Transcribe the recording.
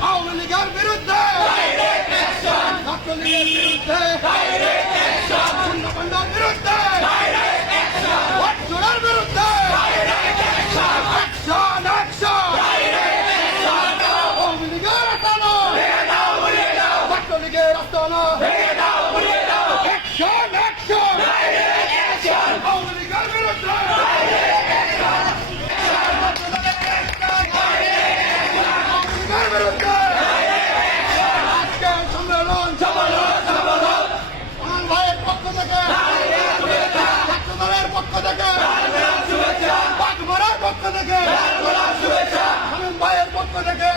আওয়ামী লীগের বিরুদ্ধে বিরুদ্ধে বিরুদ্ধে জোড়ার বিরুদ্ধে আওয়ামী লীগের আস্তানা ছাত্রলীগের আস্তানা আওয়ামী লীগের বিরুদ্ধে আজকের সম্মেলন আমার ভাইয়ের পক্ষ থেকে ছাত্রদলের পক্ষ থেকে বাগমারার পক্ষ থেকে শামীম ভাইয়ের পক্ষ থেকে